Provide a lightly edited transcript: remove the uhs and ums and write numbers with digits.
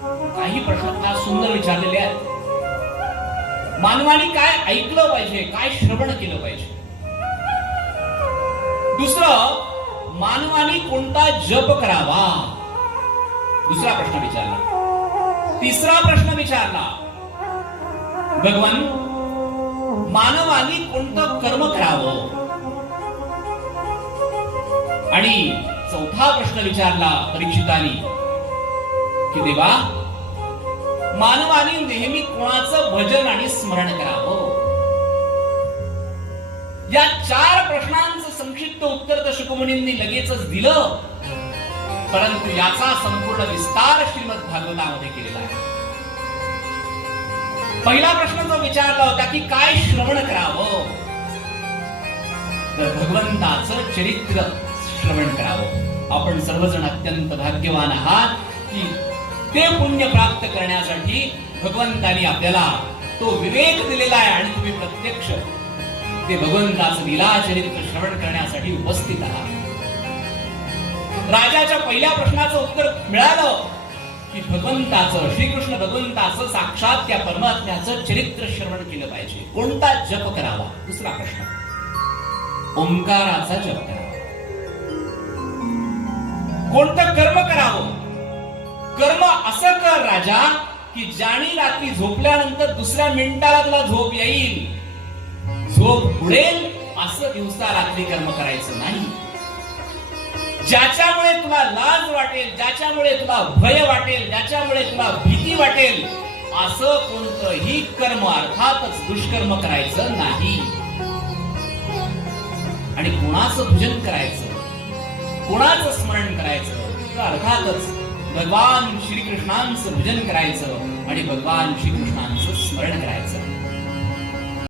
काही प्रश्न फार सुंदर विचारलेले आहेत. मानवाने काय ऐकलं पाहिजे, काय श्रवण केलं पाहिजे. दुसरं, मानवाने कोणता जप करावा, दुसरा प्रश्न विचारला. तिसरा प्रश्न विचारला, भगवान मानवाने कोणतं कर्म करावं. आणि चौथा प्रश्न विचारला परीक्षितानी की देवा, मानवाने नेहमी कोणाचं भजन आणि स्मरण करावं. या 4 प्रश्नांचं संक्षिप्त उत्तर तर शुकमुनींनी लगेचच दिलं, परंतु याचा संपूर्ण विस्तार श्रीमद भागवतामध्ये केलेला आहे. पहिला प्रश्न जो विचारला होता की काय श्रवण करावं, तर भगवंताचं चरित्र श्रवण करावं. आपण सर्वजण अत्यंत भाग्यवान आहात की ते पुण्य प्राप्त करण्यासाठी भगवंतानी आपल्याला तो विवेक दिलेला आहे आणि तुम्ही प्रत्यक्ष ते भगवंताचं लीला चरित्र श्रवण करण्यासाठी उपस्थित आहात. राजाच्या पहिल्या प्रश्नाचं उत्तर मिळालं की भगवंताचं, श्रीकृष्ण भगवंताचं, साक्षात त्या परमात्म्याचं चरित्र श्रवण केलं पाहिजे. कोणता जप करावा, दुसरा प्रश्न. ओंकाराचा जप करावा. कोणतं कर्म करावं. कर्म असं कर राजा की ज्याने रात्री झोपल्यानंतर दुसऱ्या मिनिटाला तुला झोप येईल, झोप उडेल असं दिवसा रात्री कर्म करायचं नाही. ज्याच्यामुळे तुला लाज वाटेल, ज्याच्यामुळे तुला भय वाटेल, ज्याच्यामुळे तुला भीती वाटेल असं कोणतंही कर्म, अर्थातच दुष्कर्म करायचं नाही. आणि कोणाचं भजन करायचं, कोणाचं स्मरण करायचं, तर अर्थातच भगवान श्रीकृष्णांचं भजन करायचं आणि भगवान श्रीकृष्णांचं स्मरण करायचं.